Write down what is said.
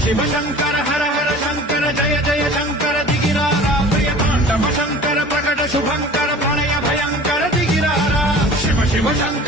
शिव शंकर हर हर शंकर जय जय शंकर दिगिरारा प्रिय तांडव शंकर प्रकट शुभंकर प्रणय भयंकर दिगिरारा शिव शिव शंकर